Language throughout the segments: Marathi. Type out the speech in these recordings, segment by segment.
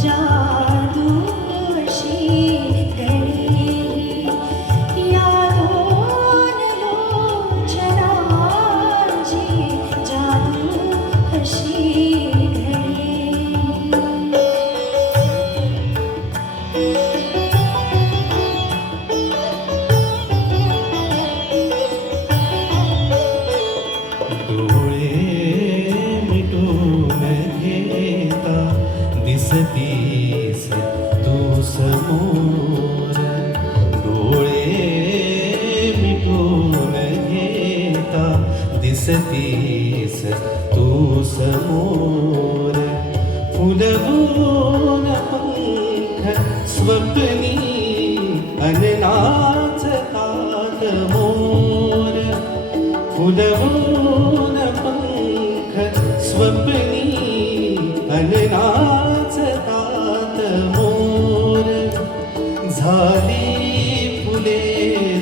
जादू अशी घडे या दोन लोचनांची जादू अशी दिसतीस तू समोर डोळे मिटून घेता दिसतीस तू समोर फुलवून पंख स्वप्नी अननाचतात मोर फुलवून पंख स्वप्नी अननाचतात मोर झाली फुले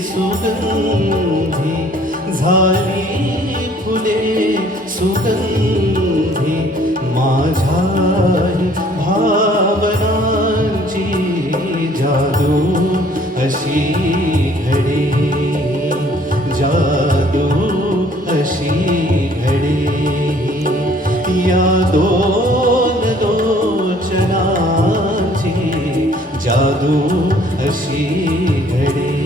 सुगंधी झाली फुले सुगंधी माझ्या भावनांची जादू अशी घडे जादू अशी घडे या दोन लोचनांची जादू अशी घडे